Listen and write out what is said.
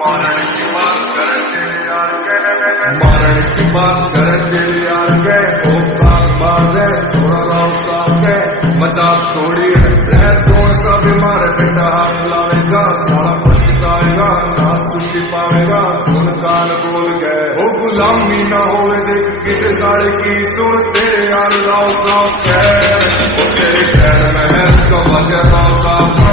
मारण की बात कर तेरे यार के, मारण की बात कर तेरे यार के, ओ बात है छोड़ा राव साहब के, मजाक थोड़ी है रह जोर सा बीमार बेटा हाथ लावेगा, सारा पछताएगा ना सुन पावेगा, सुन कान बोल गए ओ गुलामी ना होवे देख किसे साड़े की सुन तेरे यार राव साहब के, ओ तेरे शहर में है तो वजह राव साहब